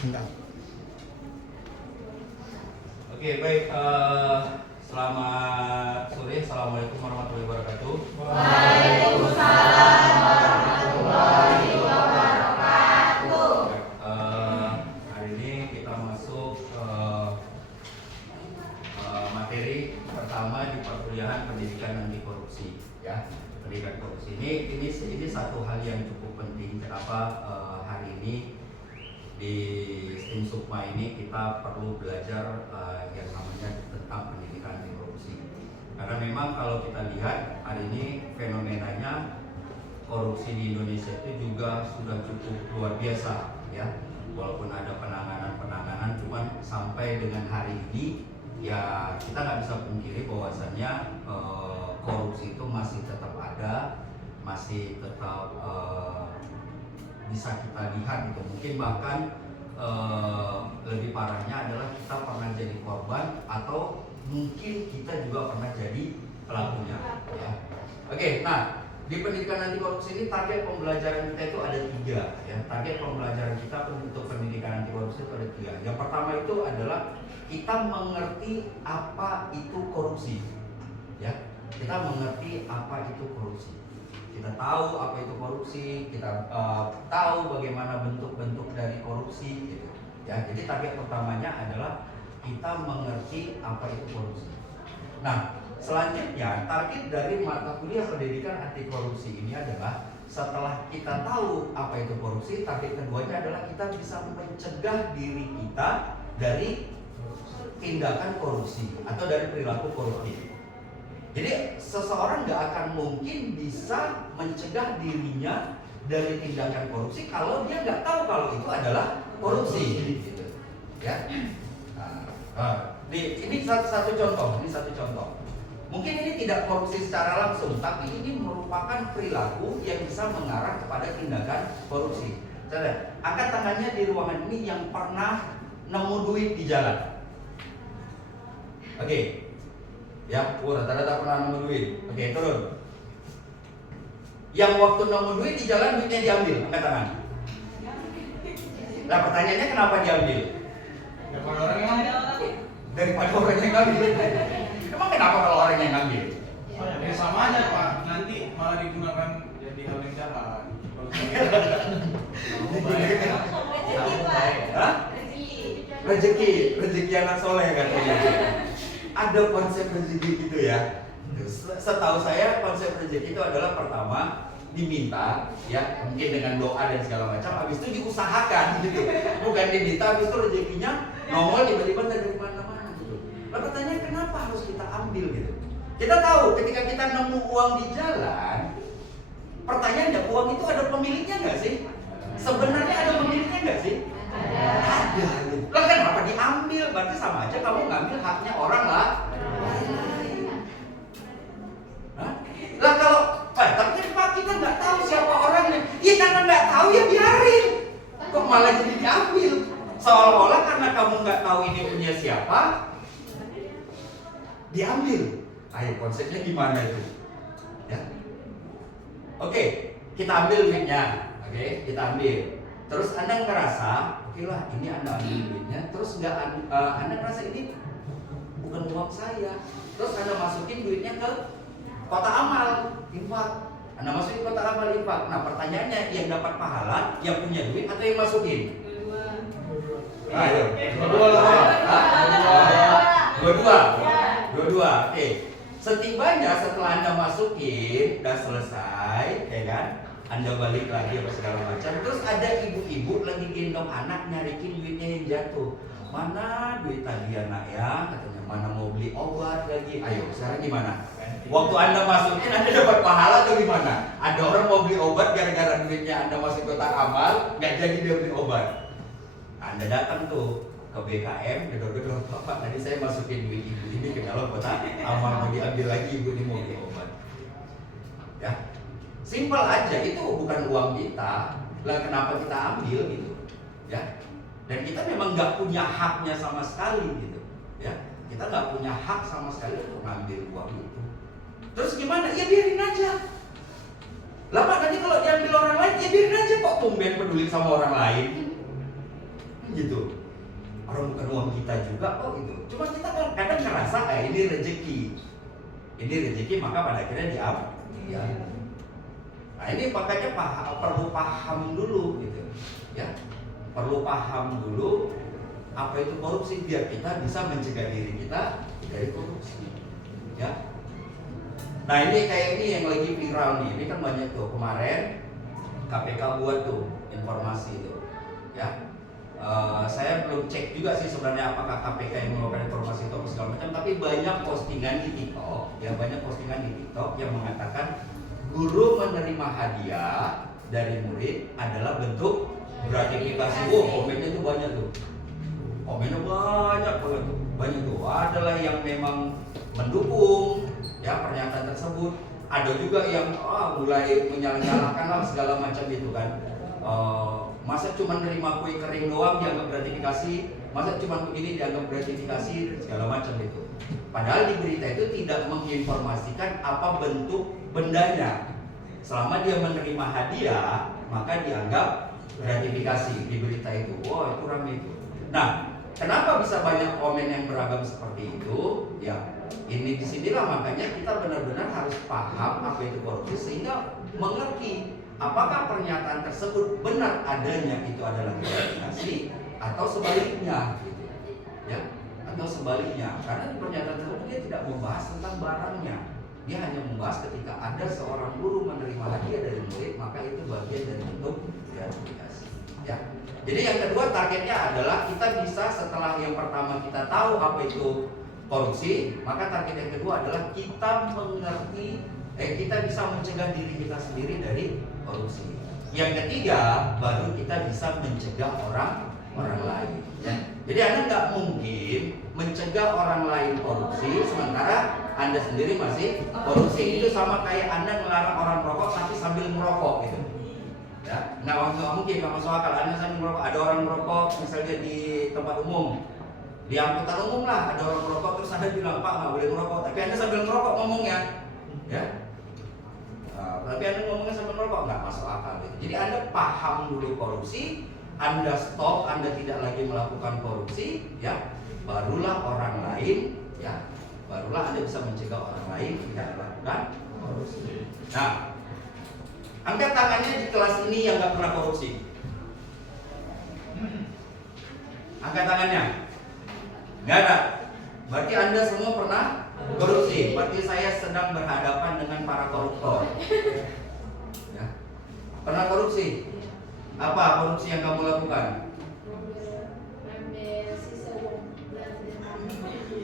Enggak. Oke, baik. Selamat sore. Assalamualaikum warahmatullahi wabarakatuh. Waalaikumsalam warahmatullahi wabarakatuh. Hari ini kita masuk materi pertama di perkuliahan pendidikan anti korupsi, ya. Pendidikan korupsi ini satu hal yang cukup penting. Kenapa hari ini di STIM Sukma ini kita perlu belajar yang namanya tentang pendidikan anti korupsi. Karena memang kalau kita lihat hari ini fenomenanya korupsi di Indonesia itu juga sudah cukup luar biasa, ya. Walaupun ada penanganan, cuman sampai dengan hari ini ya kita nggak bisa pungkiri bahwasannya korupsi itu masih tetap ada, masih tetap bisa kita lihat gitu. Mungkin bahkan lebih parahnya adalah kita pernah jadi korban atau mungkin kita juga pernah jadi pelakunya, ya. Oke, nah di pendidikan anti korupsi ini target pembelajaran kita itu ada 3, ya. Target pembelajaran kita untuk pendidikan anti korupsi itu ada 3. Yang pertama itu adalah kita mengerti apa itu korupsi, ya. Kita mengerti apa itu korupsi. Kita tahu apa itu korupsi, kita tahu bagaimana bentuk-bentuk dari korupsi, gitu. Ya, jadi target pertamanya adalah kita mengerti apa itu korupsi. Nah, selanjutnya target dari mata kuliah pendidikan anti korupsi ini adalah setelah kita tahu apa itu korupsi, target keduanya adalah kita bisa mencegah diri kita dari tindakan korupsi atau dari perilaku koruptif. Jadi seseorang nggak akan mungkin bisa mencegah dirinya dari tindakan korupsi kalau dia nggak tahu kalau itu adalah korupsi, gitu, ya. Ini satu contoh. Mungkin ini tidak korupsi secara langsung, tapi ini merupakan perilaku yang bisa mengarah kepada tindakan korupsi. Coba angkat tangannya di ruangan ini yang pernah nemu duit di jalan. Oke. Ya, rata-rata pernah nemu duit. Oke, turun. Yang waktu nemu duit di jalan duitnya diambil, angkat tangan. Nah, pertanyaannya kenapa diambil? Daripada orang yang ngambil. Daripada orang yang ngambil. Emang kenapa kalau orang yang ngambil? Ya sama aja Pak, nanti malah digunakan jadi hal yang jahat. Hah? Rezeki anak soleh katanya. Ada konsep rezeki gitu ya. Setahu saya konsep rezeki itu adalah pertama diminta, ya, mungkin dengan doa dan segala macam, habis itu diusahakan gitu. Bukan diminta habis itu rezekinya nongol tiba-tiba dari mana-mana gitu. Lalu pertanyaan kenapa harus kita ambil gitu? Kita tahu ketika kita nemu uang di jalan, pertanyaannya uang itu ada pemiliknya nggak sih? Sebenarnya ada pemiliknya nggak sih? Ada. Lah kenapa diambil? Berarti sama aja kamu ngambil haknya orang lah. Lah kalau tapi kan Pak kita nggak tahu siapa orangnya. Ya karena nggak tahu ya biarin. Kok malah jadi diambil? Seolah-olah karena kamu nggak tahu ini punya siapa, diambil. Ayo konsepnya gimana itu? Ya. Oke, kita ambil duitnya. Oke, kita ambil. Terus Anda ngerasa, oke lah ini Anda ambil duitnya. Terus Anda ngerasa ini bukan uang saya. Terus Anda masukin duitnya ke kotak amal infak. Anda masukin kotak amal infak. Nah pertanyaannya yang dapat pahala yang punya duit atau yang masukin? Ayo. Dua-dua. Oke. Setibanya setelah Anda masukin, udah selesai, ya kan? Anda balik lagi apa segala macam. Terus ada ibu-ibu lagi gendong anak nyarikin duitnya yang jatuh. Mana duit tadi anak ya? Katanya mana mau beli obat lagi. Ayo sekarang gimana? Waktu Anda masukin Anda dapat pahala atau gimana? Ada orang mau beli obat gara-gara duitnya Anda masuk kotak amal, nggak jadi dia beli obat. Anda datang tuh ke BKM, gedor-gedor, Pak tadi saya masukin duit ibu ini ke dalam kotak amal, mau diambil lagi ibu ini mau beli obat. Ya. Simpel aja, itu bukan uang kita. Lah kenapa kita ambil gitu, ya? Dan kita memang nggak punya haknya sama sekali gitu, ya. Kita nggak punya hak sama sekali untuk ngambil uang itu. Terus gimana? Ya biarin aja. Lah Pak nanti kalau diambil orang lain, ya biarin aja kok tumben peduli sama orang lain. gitu. Orang bukan uang kita juga kok gitu. Cuma kita kan kadang ngerasa ini rezeki. Ini rezeki maka pada akhirnya diambil. Ya. Nah ini makanya perlu paham dulu gitu. Ya. Perlu paham dulu apa itu korupsi biar kita bisa mencegah diri kita dari korupsi. Ya. Nah ini kayak ini yang lagi viral nih. Ini kan banyak tuh kemarin KPK buat tuh informasi itu. Ya. Saya belum cek juga sih sebenarnya apakah KPK yang mengeluarkan informasi itu atau segala macam, tapi banyak postingan di TikTok, ya banyak postingan di TikTok yang mengatakan guru menerima hadiah dari murid adalah bentuk gratifikasi. Komennya itu banyak tuh, komennya banyak banget tuh, banyak tuh. Adalah yang memang mendukung ya pernyataan tersebut, ada juga yang mulai menyalahkan lah segala macam itu kan. Masa cuma nerima kue kering doang dianggap gratifikasi, masa cuma begini dianggap gratifikasi, segala macam itu. Padahal di berita itu tidak menginformasikan apa bentuk bendanya. Selama dia menerima hadiah, maka dianggap gratifikasi di berita itu. Wah, itu ramai itu. Nah, kenapa bisa banyak komen yang beragam seperti itu? Ya, ini disinilah makanya kita benar-benar harus paham apa itu korupsi sehingga mengerti apakah pernyataan tersebut benar adanya itu adalah gratifikasi atau sebaliknya gitu. Ya, atau sebaliknya. Karena di pernyataan tersebut dia tidak membahas tentang barangnya. Dia hanya membahas ketika ada seorang guru menerima hadiah dari murid, maka itu bagian dari bentuk gratifikasi. Ya. Jadi yang kedua targetnya adalah kita bisa setelah yang pertama kita tahu apa itu korupsi, maka target yang kedua adalah kita mengerti kita bisa mencegah diri kita sendiri dari korupsi. Yang ketiga, baru kita bisa mencegah orang lain. Ya. Jadi Anda nggak mungkin mencegah orang lain korupsi sementara Anda sendiri masih korupsi. Itu sama kayak Anda melarang orang merokok tapi sambil merokok gitu. Ya, nggak mungkin, nggak masuk akal. Anda sambil merokok, ada orang merokok misalnya di tempat umum, di angkutan umum lah, ada orang merokok terus Anda bilang Pak nggak boleh merokok, tapi Anda sambil merokok ngomongnya, ya. Tapi Anda ngomongnya sambil merokok, nggak masuk akal. Jadi Anda paham dulu korupsi, Anda stop, Anda tidak lagi melakukan korupsi, ya, barulah orang lain, ya, barulah Anda bisa mencegah orang lain tidak melakukan korupsi. Nah, angkat tangannya di kelas ini yang nggak pernah korupsi. Angkat tangannya. Nggak ada. Berarti Anda semua pernah korupsi. Berarti saya sedang berhadapan dengan para koruptor. Ya. Pernah korupsi? Apa korupsi yang kamu lakukan?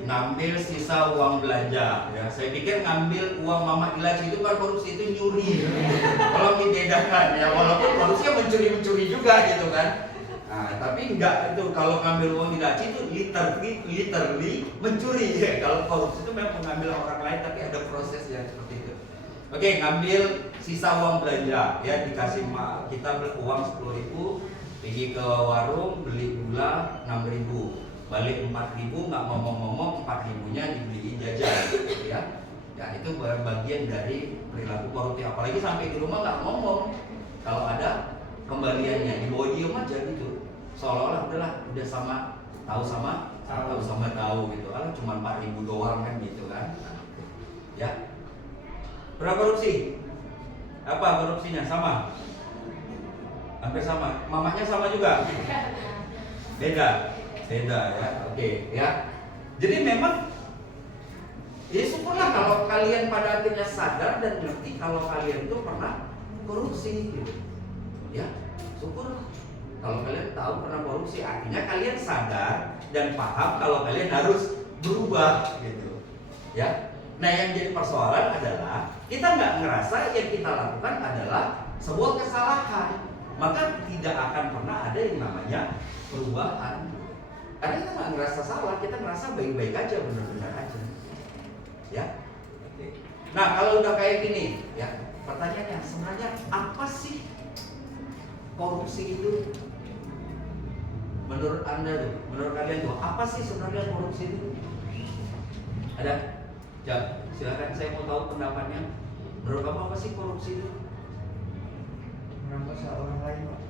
Ngambil sisa uang belanja. Ya, saya pikir ngambil uang Mama Ilaci itu kan korupsi, itu nyuri. Kalau dibedakan ya, walaupun korupsi mencuri juga gitu kan. Nah, tapi enggak itu kalau ngambil uang Ilaci itu literally mencuri ya. Kalau korupsi itu memang mengambil orang lain tapi ada proses yang seperti itu. Oke, ngambil sisa uang belanja ya, dikasih kita uang 10.000, pergi ke warung beli gula 6.000. Balik 4.000, nggak ngomong-ngomong 4.000-nya dibeliin jajan gitu ya. Ya itu bagian dari perilaku korupsi. Apalagi sampai di rumah nggak ngomong. Kalau ada kembaliannya dibawa diem aja gitu. Seolah-olah udah sama tahu gitu. Kalau cuma 4.000 doang kan gitu kan. Ya. Berapa korupsi? Apa korupsinya? Sama? Hampir sama. Mamanya sama juga? Beda ya, oke ya. Jadi memang ya syukurlah kalau kalian pada akhirnya sadar dan ngerti kalau kalian itu pernah korupsi gitu. Ya, syukurlah kalau kalian tahu pernah korupsi, artinya kalian sadar dan paham kalau kalian harus berubah gitu. Ya. Nah, yang jadi persoalan adalah kita nggak ngerasa yang kita lakukan adalah sebuah kesalahan, maka tidak akan pernah ada yang namanya perubahan. Karena kita nggak ngerasa salah, kita ngerasa baik-baik aja, benar-benar aja. Ya. Nah, kalau udah kayak gini, ya, pertanyaannya sebenarnya apa sih korupsi itu? Menurut Anda tuh, menurut kalian tuh, apa sih sebenarnya korupsi itu? Ada? Ya, silakan, saya mau tahu pendapatnya. Menurut kamu apa sih korupsi itu? Merampas hak orang lain, Pak.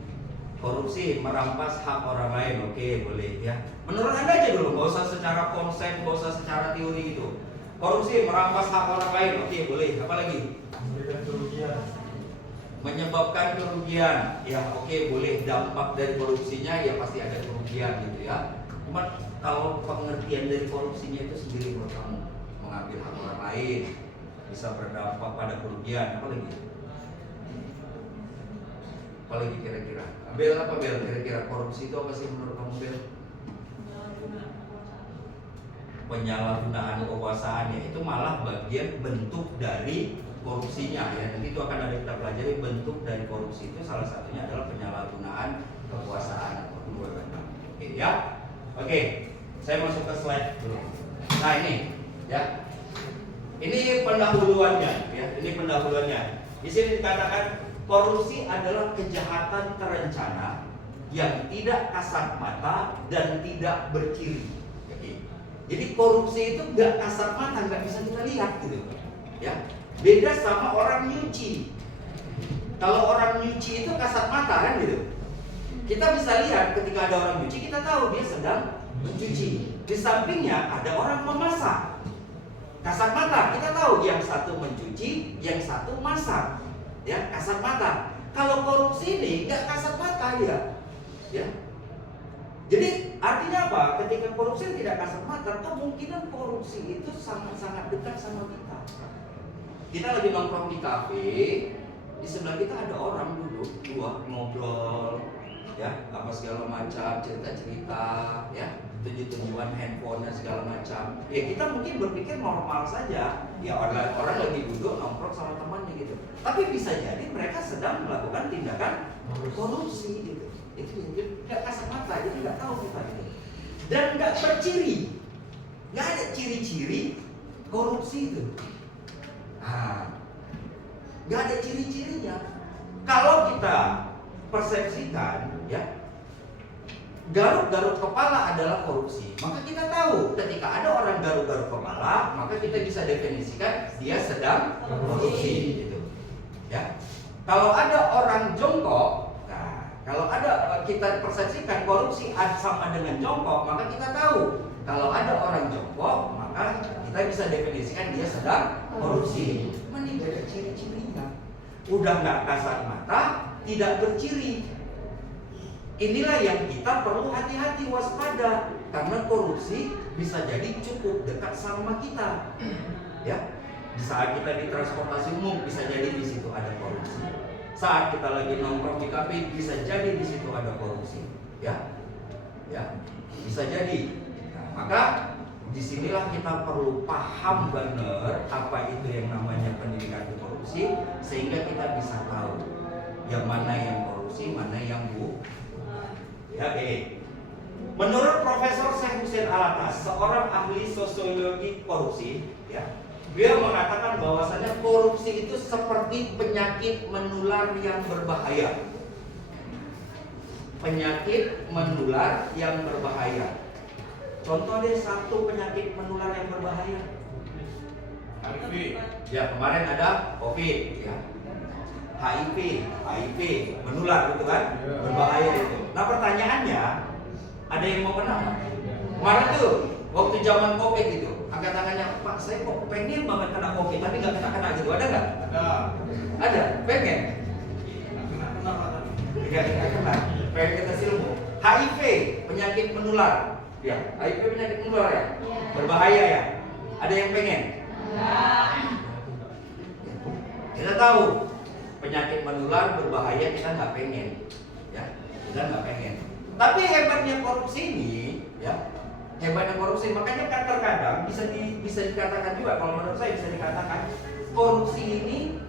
Korupsi merampas hak orang lain, oke boleh ya. Menurut Anda aja dulu, nggak usah secara konsep, nggak usah secara teori itu. Korupsi merampas hak orang lain, oke boleh. Apa lagi? Memberikan kerugian. Menyebabkan kerugian, ya oke boleh. Dampak dari korupsinya ya pasti ada kerugian gitu ya. Cuma kalau pengertian dari korupsinya itu sendiri menurut kamu, mengambil hak orang lain bisa berdampak pada kerugian, apa lagi? Apa lagi kira-kira? Bel apa Bel? Kira-kira korupsi itu apa sih menurut kamu Bel? Penyalahgunaan kekuasaan, ya itu malah bagian bentuk dari korupsinya ya. Nanti itu akan ada kita pelajari bentuk dari korupsi itu salah satunya adalah penyalahgunaan kekuasaan atau wewenang. Oke ya. Oke, saya masuk ke slide dulu. Nah ini ya. Ini pendahuluannya ya. Ini pendahuluannya. Di sini dikatakan korupsi adalah kejahatan terencana yang tidak kasat mata dan tidak berciri. Jadi korupsi itu nggak kasat mata, nggak bisa kita lihat gitu, ya. Beda sama orang nyuci. Kalau orang nyuci itu kasat mata kan gitu. Kita bisa lihat ketika ada orang nyuci, kita tahu dia sedang mencuci. Di sampingnya ada orang memasak. Kasat mata, kita tahu yang satu mencuci, yang satu masak. Ya, kasat mata. Kalau korupsi ini nggak kasat mata dia, ya. Jadi artinya apa? Ketika korupsi tidak kasat mata, kemungkinan korupsi itu sangat-sangat dekat sama kita. Kita lagi nongkrong di kafe, di sebelah kita ada orang duduk, dua ngobrol, ya, apa segala macam, cerita-cerita, ya, tunjuk-tunjukan handphone dan segala macam. Ya kita mungkin berpikir normal saja, ya orang lagi duduk nongkrong sama temannya gitu. Tapi bisa jadi mereka sedang melakukan tindakan korupsi gitu. Itu nggak kasat mata, jadi nggak tahu kita itu. Dan nggak berciri, nggak ada ciri-ciri korupsi itu. Nggak ada ciri-cirinya. Kalau kita persepsikan, ya, garuk-garuk kepala adalah korupsi, maka kita tahu ketika ada orang garuk-garuk kepala, maka kita bisa definisikan dia sedang korupsi, gitu. Ya, kalau ada orang jongkok. Kalau ada kita persepsikan korupsi sama dengan jongkok, maka kita tahu kalau ada orang jongkok, maka kita bisa definisikan dia sedang korupsi. Cuma ini ada ciri-cirinya. Udah nggak kasat mata, tidak berciri. Inilah yang kita perlu hati-hati waspada, karena korupsi bisa jadi cukup dekat sama kita. Ya, di saat kita di transportasi umum bisa jadi di situ ada korupsi. Saat kita lagi nongkrong di kafe bisa jadi di situ ada korupsi, ya, bisa jadi. Nah, maka disinilah kita perlu paham benar apa itu yang namanya pendidikan korupsi, sehingga kita bisa tahu yang mana yang korupsi, mana yang bukan. Ya, menurut Profesor Syekh Hussein Alatas, seorang ahli sosiologi korupsi, ya. Dia mengatakan bahwasanya korupsi itu seperti penyakit menular yang berbahaya. Penyakit menular yang berbahaya. Contoh deh satu penyakit menular yang berbahaya. HIV. Ya, kemarin ada COVID, ya. HIV menular gitu kan? Berbahaya itu. Nah, pertanyaannya, ada yang mau kena? Kemarin tuh waktu zaman COVID itu, angkat tangannya, Pak, saya kok pengen banget kena COVID, tapi nggak kena gitu, ada nggak? Ada, pengen? Nggak kena Pak tadi. Nggak kena, pengen kita ilmu. HIV, penyakit menular, ya, HIV penyakit menular ya, berbahaya ya. Ada yang pengen? Kita tahu penyakit menular berbahaya, kita nggak pengen, ya, kita nggak pengen. Tapi hebatnya korupsi ini, ya. Hebatnya korupsi, makanya kan terkadang bisa dikatakan juga, kalau menurut saya bisa dikatakan korupsi ini,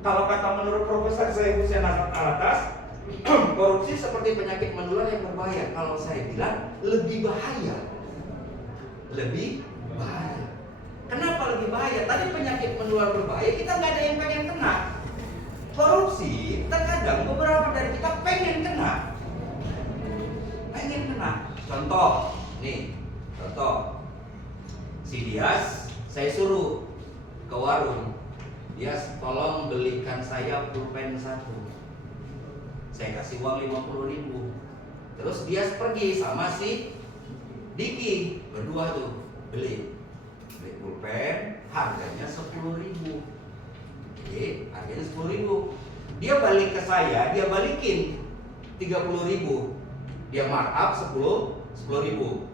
kalau kata menurut Profesor Syekh Hussein Alatas, korupsi seperti penyakit menular yang berbahaya. Kalau saya bilang lebih bahaya. Lebih bahaya. Kenapa lebih bahaya? Tadi penyakit menular berbahaya, kita nggak ada yang pengen kena. Korupsi, terkadang beberapa dari kita pengen kena. Pengen kena. Contoh, nih. Contoh, si Dias, saya suruh ke warung, Dias tolong belikan saya pulpen 1. saya kasih uang 50.000. Terus dia pergi sama si Diki, berdua tuh beli pulpen, harganya 10.000. Oke, harganya 10.000. Dia balik ke saya, dia balikin 30.000. Dia markup 10.000.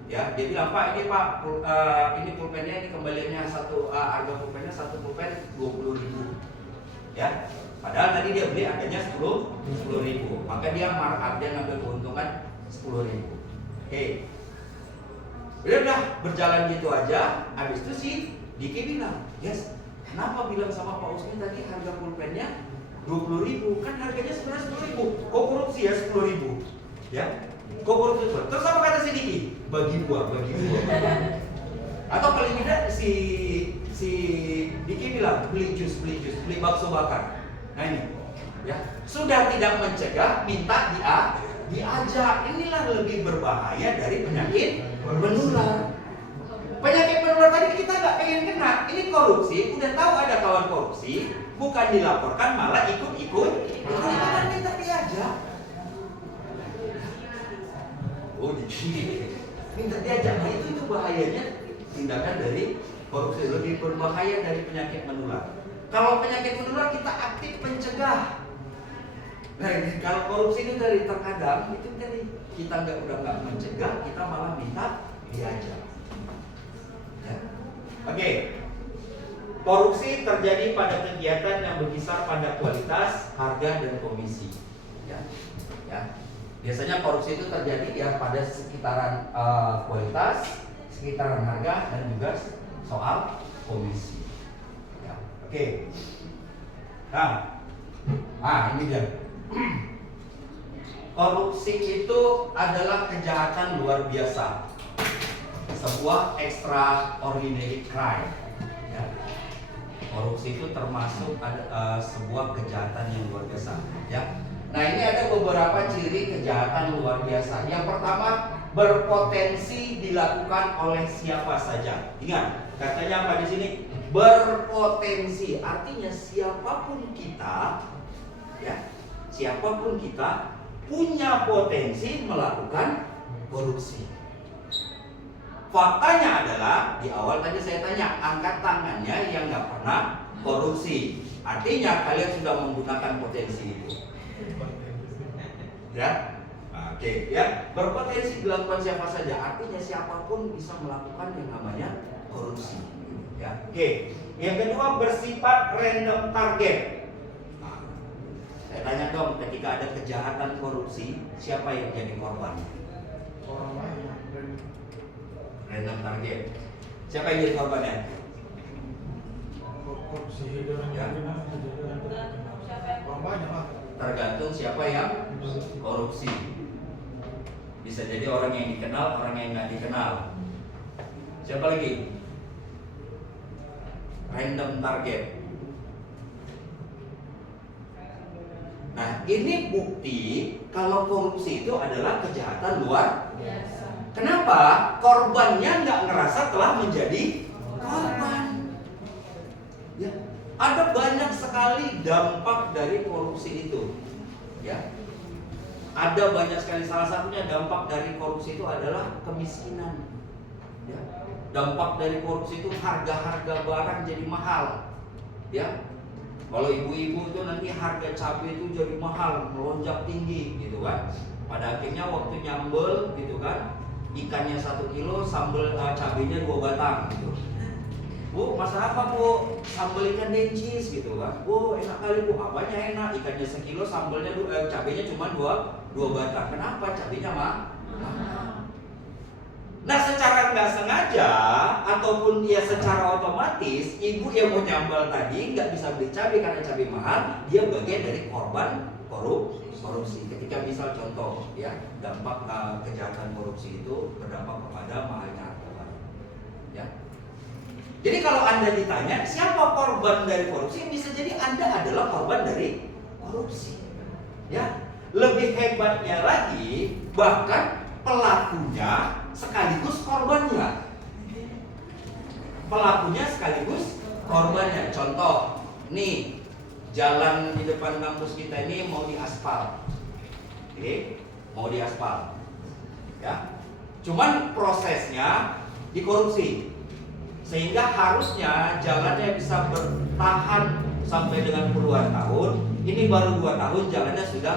Ya, dia bilang, Pak, ini Pak, ini pulpennya, ini kembaliannya harga pulpennya satu pulpen 20.000. Ya, padahal tadi dia beli harganya 10.000. Maka dia markup, dia ngambil keuntungan 10.000. Oke. Udah berjalan gitu aja. Habis itu si Diki bilang, yes, kenapa bilang sama Pak Usmi tadi harga pulpennya 20.000? Kan harganya sebenarnya 10.000. Kok korupsi ya 10.000? Ya, kok korupsi? Terus apa kata si Diki? Bagi dua. Atau paling tidak si Diki bilang beli jus, beli bakso bakar. Nah ini, ya sudah tidak mencegah, minta diajak. Inilah lebih berbahaya dari penyakit menular. Penyakit menular tadi kita nggak pengen kena. Ini korupsi, udah tahu ada kawan korupsi, bukan dilaporkan malah ikut-ikutan minta diajak. Oh, minta diajak. Nah, itu bahayanya tindakan dari korupsi, lebih berbahaya dari penyakit menular. Kalau penyakit menular kita aktif mencegah. Nah, kalau korupsi itu dari terkadang itu tadi kita udah nggak mencegah, kita malah minta diajak. Ya. Oke. Korupsi terjadi pada kegiatan yang berkisar pada kualitas, harga, dan komisi. Ya. Biasanya korupsi itu terjadi ya pada sekitaran kualitas, sekitaran harga, dan juga soal komisi. Ya. Oke. Nah, ini dia. Korupsi itu adalah kejahatan luar biasa, sebuah extraordinary crime. Ya. Korupsi itu termasuk sebuah kejahatan yang luar biasa. Ya. Nah, ini ada beberapa ciri kejahatan luar biasa. Yang pertama, berpotensi dilakukan oleh siapa saja. Ingat, katanya apa di sini? Berpotensi, artinya siapapun kita, ya, siapapun kita punya potensi melakukan korupsi. Faktanya adalah di awal tadi saya tanya, angkat tangannya yang nggak pernah korupsi. Artinya kalian sudah menggunakan potensi itu. Ya, oke, ya, berpotensi dilakukan siapa saja. Artinya siapapun bisa melakukan yang namanya korupsi. Ya, oke. Yang kedua, bersifat random target. Saya tanya dong, ketika ada kejahatan korupsi, siapa yang jadi korban? Orang lain. Random target. Siapa yang jadi korbannya? Korupsi. Ya. Orang banyak lah. Tergantung siapa yang korupsi. Bisa jadi orang yang dikenal, orang yang nggak dikenal. Siapa lagi? Random target. Nah, ini bukti kalau korupsi itu adalah kejahatan luar biasa. Kenapa? Korbannya nggak ngerasa telah menjadi korban. Ya, ada banyak sekali dampak dari korupsi itu. Ya, ada banyak sekali. Salah satunya dampak dari korupsi itu adalah kemiskinan. Ya, dampak dari korupsi itu harga-harga barang jadi mahal. Ya, kalau ibu-ibu itu nanti harga cabai itu jadi mahal, melonjak tinggi, gitu kan. Pada akhirnya waktu nyambel, gitu kan, ikannya 1 kilo, sambal cabainya 2 batang, gitu. Bu, masak apa bu? Sambal ikan dencis, gitu kan. Bu, enak kali bu, apanya enak? Ikannya 1 kilo, sambalnya cabainya cuma 2 batang. Kenapa? Cabainya mahal. Nah, secara nggak sengaja ataupun dia secara otomatis, ibu yang mau nyambal tadi nggak bisa beli cabai karena cabai mahal, dia bagian dari korban korupsi. Ketika misal contoh, ya, dampak kejahatan korupsi itu berdampak kepada mahalnya harga barang. Ya. Jadi kalau Anda ditanya siapa korban dari korupsi, bisa jadi Anda adalah korban dari korupsi. Ya. Lebih hebatnya lagi, bahkan pelakunya sekaligus korbannya. Pelakunya sekaligus korbannya. Contoh, nih jalan di depan kampus kita ini mau diaspal. Oke, mau diaspal. Ya. Cuman prosesnya dikorupsi. Sehingga harusnya jalannya bisa bertahan sampai dengan puluhan tahun. Ini baru 2 tahun jalannya sudah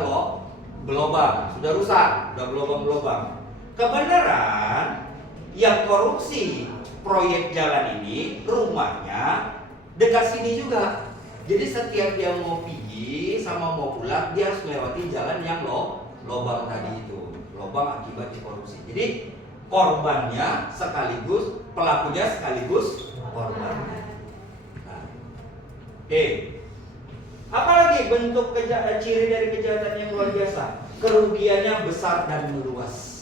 berlobang, sudah rusak, sudah berlobang-lobang. Kebenaran yang korupsi proyek jalan ini rumahnya dekat sini juga. Jadi setiap dia mau pergi sama mau pulang dia harus melewati jalan yang lobang tadi itu, lobang akibat korupsi. Jadi korbannya sekaligus pelakunya sekaligus korban. Nah, oke. Apalagi bentuk ciri dari kejahatan yang luar biasa? Kerugiannya besar dan meluas.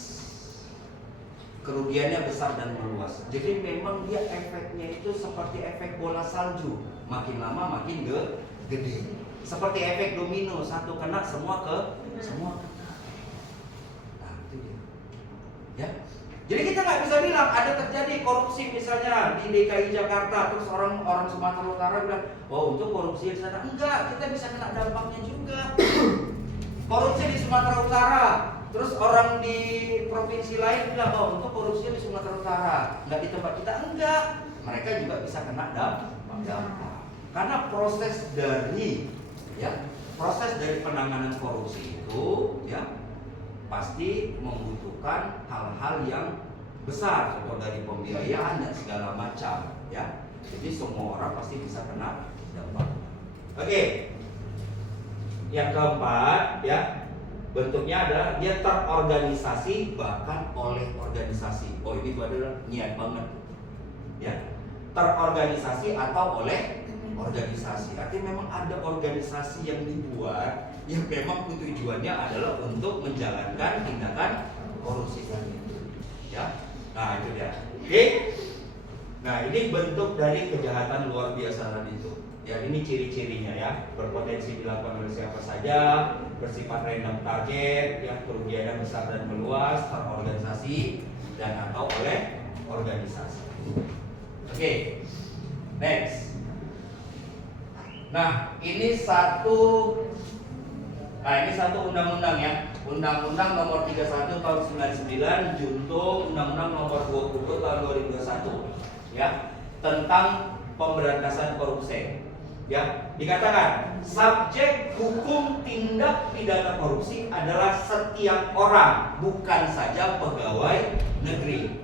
Kerugiannya besar dan meluas. Jadi memang dia efeknya itu seperti efek bola salju, makin lama makin gede. Seperti efek domino, satu kena semua kena. Nah, itu dia. Ya. Jadi kita nggak bisa bilang ada terjadi korupsi misalnya di DKI Jakarta, terus orang Sumatera Utara bilang, oh untuk korupsi di sana enggak, kita bisa kena dampaknya juga. Korupsi di Sumatera Utara, terus orang di provinsi lain bilang, oh untuk korupsi di Sumatera Utara, nggak di tempat kita enggak, mereka juga bisa kena dampak. Karena proses dari penanganan korupsi itu, ya pasti membutuhkan hal-hal yang besar, contoh dari pembiayaan dan segala macam, ya. Jadi semua orang pasti bisa kena dampak. Oke. Yang keempat, ya, bentuknya adalah dia terorganisasi bahkan oleh organisasi. Oh, ini adalah niat banget, ya. Terorganisasi atau oleh organisasi. Artinya memang ada organisasi yang dibuat yang memang tujuannya adalah untuk menjalankan tindakan korupsi tadi. Ya. Nah, itu dia. Oke. Nah, ini bentuk dari kejahatan luar biasa tadi itu. Ya, ini ciri-cirinya ya. Berpotensi dilakukan oleh siapa saja, bersifat random target, ya, kerugiannya besar dan meluas, terorganisasi dan atau oleh organisasi. Oke. Next. Nah, ini satu undang-undang ya. Undang-Undang nomor 31 tahun 99 junto Undang-Undang nomor 20 tahun 2021 ya, tentang pemberantasan korupsi. Ya, dikatakan subjek hukum tindak pidana korupsi adalah setiap orang, bukan saja pegawai negeri.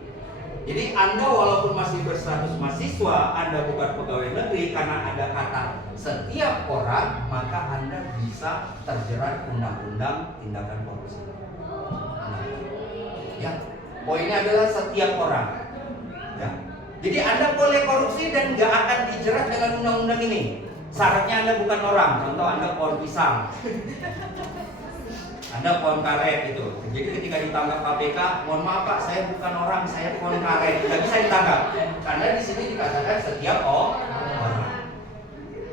Jadi Anda walaupun masih berstatus mahasiswa, Anda bukan pegawai negeri, karena ada kata setiap orang, maka Anda bisa terjerat undang-undang tindakan korupsi. Ya, poinnya adalah setiap orang. Ya. Jadi Anda boleh korupsi dan nggak akan dijerat dengan undang-undang ini. Syaratnya Anda bukan orang, contoh Anda pohon pisang. Anda pohon karet gitu. Jadi ketika ditangkap KPK, mohon maaf Pak, saya bukan orang, saya pohon karet, tidak bisa ditangkap. Karena di sini dikatakan setiap orang.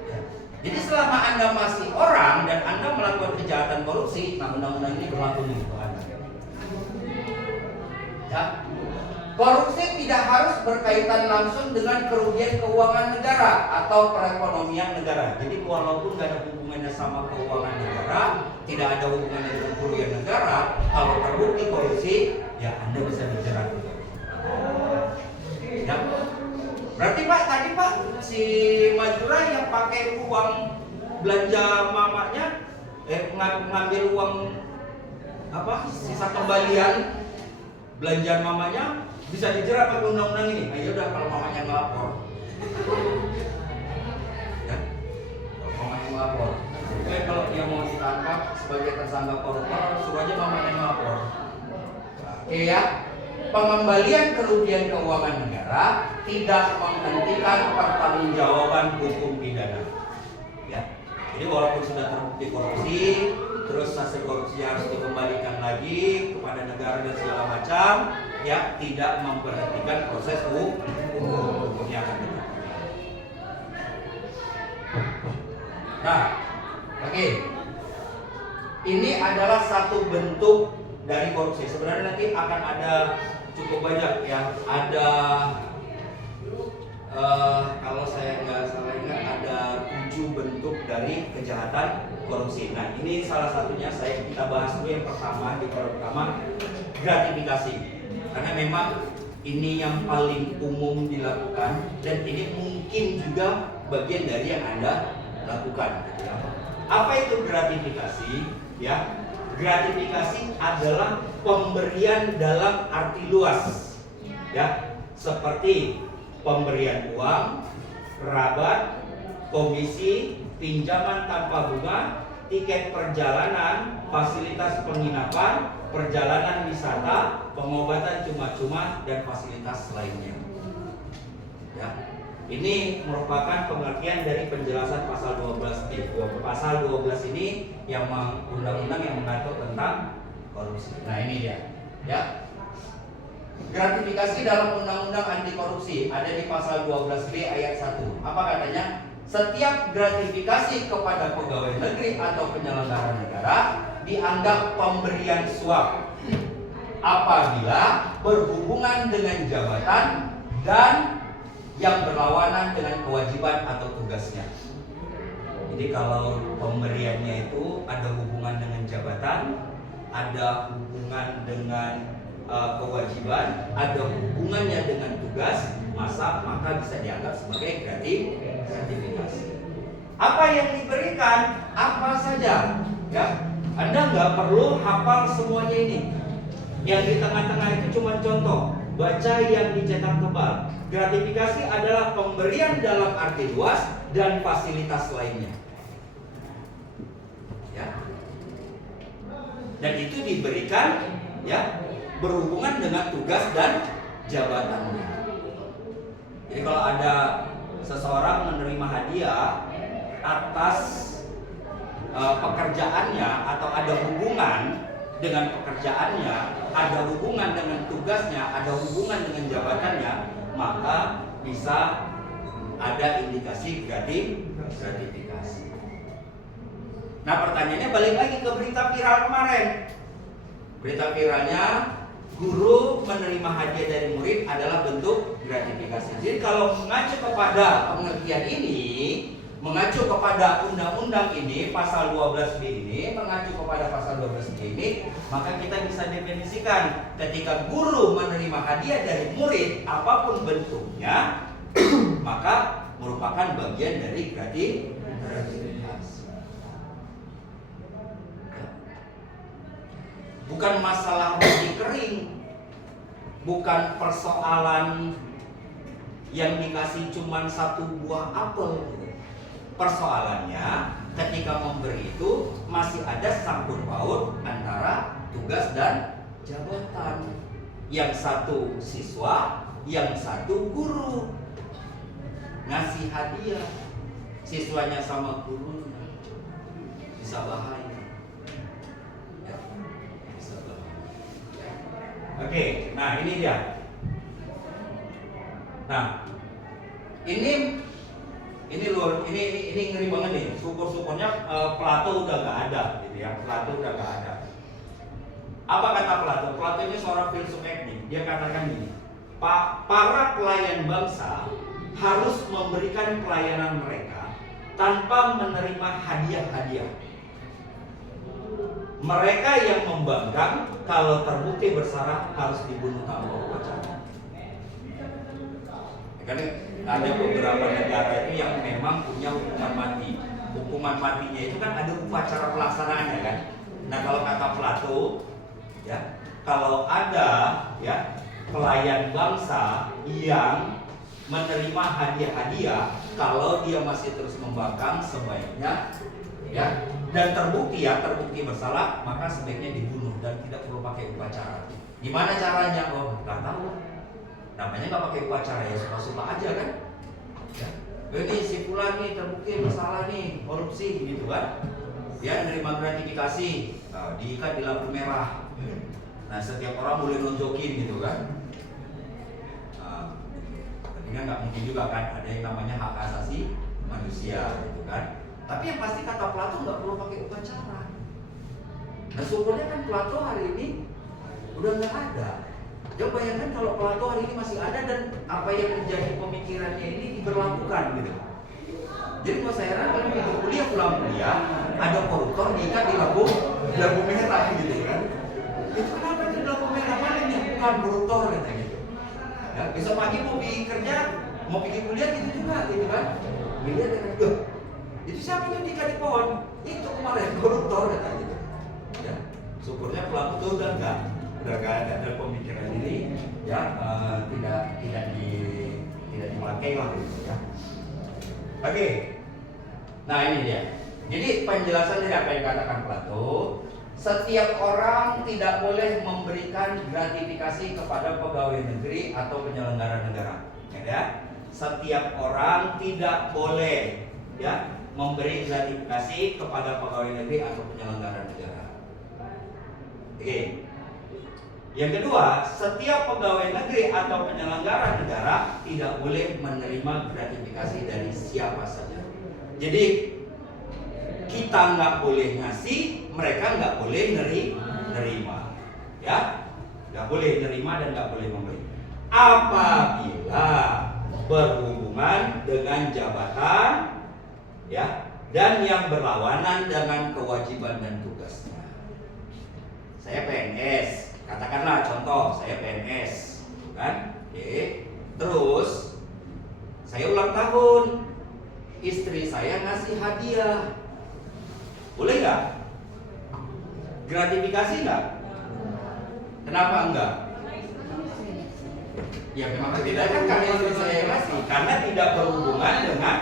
Ya. Jadi selama Anda masih orang dan Anda melakukan kejahatan korupsi, nah undang-undang ini berlaku untuk Anda. Ya. Korupsi tidak harus berkaitan langsung dengan kerugian keuangan negara atau perekonomian negara. Jadi walaupun tidak ada hubungannya sama keuangan negara, tidak ada hubungannya dengan kerugian negara, kalau terbukti korupsi, ya Anda bisa dijerat. Ya. Berarti Pak, tadi Pak, si Majura yang pakai uang belanja mamanya, ngambil uang apa? Sisa kembalian belanjaan mamanya, bisa dijerat pakai undang-undang ini. Nah, yaudah kalau mamanya ngelapor. Ya. Kalau mamanya ngelapor. Oke, kalau dia mau ditangkap sebagai tersangka koruptor, suruh aja mamanya ngelapor. Oke ya. Pengembalian kerugian keuangan negara tidak menghentikan pertanggungjawaban hukum pidana. Ya. Jadi walaupun sudah terbukti korupsi, terus hasil korupsi harus dikembalikan lagi kepada negara dan segala macam, ya, tidak memberhentikan proses hukumnya akan dilakukan. Nah, oke. Ini adalah satu bentuk dari korupsi. Sebenarnya nanti akan ada cukup banyak ya. Ada kalau saya nggak salah ingat ada 7 bentuk dari kejahatan korupsi. Nah, ini salah satunya kita bahas dulu yang pertama, di kolom pertama, gratifikasi. Karena memang ini yang paling umum dilakukan dan ini mungkin juga bagian dari yang Anda lakukan. Ya. Apa itu gratifikasi? Ya, gratifikasi adalah pemberian dalam arti luas, ya, seperti pemberian uang, rabat, komisi, pinjaman tanpa bunga, tiket perjalanan, fasilitas penginapan, perjalanan wisata, pengobatan cuma-cuma, dan fasilitas lainnya. Ya. Ini merupakan pengertian dari penjelasan pasal 12. Pasal 12 ini yang undang-undang yang mengatur tentang korupsi. Nah, ini dia. Ya. Gratifikasi dalam undang-undang anti korupsi ada di pasal 12B ayat 1. Apa katanya? Setiap gratifikasi kepada pegawai negeri atau penyelenggara negara dianggap pemberian suap apabila berhubungan dengan jabatan dan yang berlawanan dengan kewajiban atau tugasnya. Jadi kalau pemberiannya itu ada hubungan dengan jabatan, ada hubungan dengan kewajiban, ada hubungannya dengan tugas, maka bisa dianggap sebagai gratifikasi. Apa yang diberikan? Apa saja? Ya, Anda nggak perlu hafal semuanya ini. Yang di tengah-tengah itu cuma contoh. Baca yang dicetak tebal. Gratifikasi adalah pemberian dalam arti luas dan fasilitas lainnya. Ya. Dan itu diberikan, ya, berhubungan dengan tugas dan jabatannya. Jadi kalau ada seseorang menerima hadiah atas pekerjaannya atau ada hubungan dengan pekerjaannya, ada hubungan dengan tugasnya, ada hubungan dengan jabatannya, maka bisa ada indikasi gratifikasi. Nah, pertanyaannya balik lagi ke berita viral kemarin. Berita viralnya guru menerima hadiah dari murid adalah bentuk gratifikasi. Jadi kalau mengacu kepada pengertian ini, mengacu kepada undang-undang ini, pasal 12B ini, mengacu kepada pasal 12B ini, maka kita bisa definisikan ketika guru menerima hadiah dari murid apapun bentuknya, maka merupakan bagian dari gratifikasi. Bukan masalah roti kering, bukan persoalan yang dikasih cuma 1 buah apel. Persoalannya ketika memberi itu masih ada sangkut paut antara tugas dan jabatan. Yang satu siswa, yang satu guru. Ngasih hadiah, siswanya sama gurunya, bisa bahaya. Ya, bisa bahaya. Oke, nah ini dia. Nah, ini ngeri banget nih. Syukur-syukurnya Plato udah gak ada, gitu ya. Plato udah gak ada. Apa kata Plato? Plato ini seorang filsuf etnik. Dia katakan gini, para pelayan bangsa harus memberikan pelayanan mereka tanpa menerima hadiah-hadiah. Mereka yang membangkang kalau terbukti bersalah harus dibunuh tanpa upacara. Karena ada beberapa negara itu yang memang punya hukuman mati. Hukuman matinya itu kan ada upacara pelaksanaannya kan. Nah, kalau kata Plato, ya, kalau ada, ya, pelayan bangsa yang menerima hadiah-hadiah, kalau dia masih terus membangkang, sebaiknya, ya, dan terbukti bersalah, maka sebaiknya dibunuh dan tidak perlu pakai upacara. Gimana caranya? Oh, nggak tahu. Namanya nggak pakai upacara, ya suka-suka aja kan. Ya. Ini si fulan nih terbukti bersalah nih, korupsi gitu kan. Dia menerima gratifikasi, diikat di lampu merah. Nah, setiap orang boleh nunjukin gitu kan. Kan nggak mungkin juga kan, ada yang namanya hak asasi manusia gitu kan. Tapi yang pasti kata Plato nggak perlu pakai upacara. Nah, syukurnya kan Plato hari ini udah nggak ada. Coba bayangkan kalau Plato hari ini masih ada dan apa yang menjadi pemikirannya ini diberlakukan gitu. Jadi mau saya heran kalau ikut kuliah pulang kuliah ada koruptor diikat di lampu merah gitu kan. Itu kenapa itu lampu merah, mana ini bukan koruptor kata gitu. Ya, besok pagi mau pergi kerja, mau pergi kuliah gitu juga gitu kan. Melihat kan, "Duh, itu siapa yang diikat di pohon? Itu kemarin koruptor," kata gitu. Ya, syukurnya pelaku itu udah enggak ada pemikiran ini ya, tidak dipakai lah gitu ya. Oke. Nah, ini dia. Jadi penjelasan dari apa yang dikatakan Plato, setiap orang tidak boleh memberikan gratifikasi kepada pegawai negeri atau penyelenggara negara. Ya, setiap orang tidak boleh ya memberi gratifikasi kepada pegawai negeri atau penyelenggara negara. Oke. Yang kedua, setiap pegawai negeri atau penyelenggara negara tidak boleh menerima gratifikasi dari siapa saja. Jadi kita nggak boleh ngasih, mereka nggak boleh nerima, ya, nggak boleh nerima dan nggak boleh memberi. Apabila berhubungan dengan jabatan, ya, dan yang berlawanan dengan kewajiban dan tugasnya. Saya PNS. Katakanlah contoh, saya PNS, kan? Oke. Terus saya ulang tahun, istri saya ngasih hadiah, boleh nggak? Gratifikasi nggak? Kenapa enggak? Ya memang tidak kan karena istri saya ngasih, karena tidak berhubungan dengan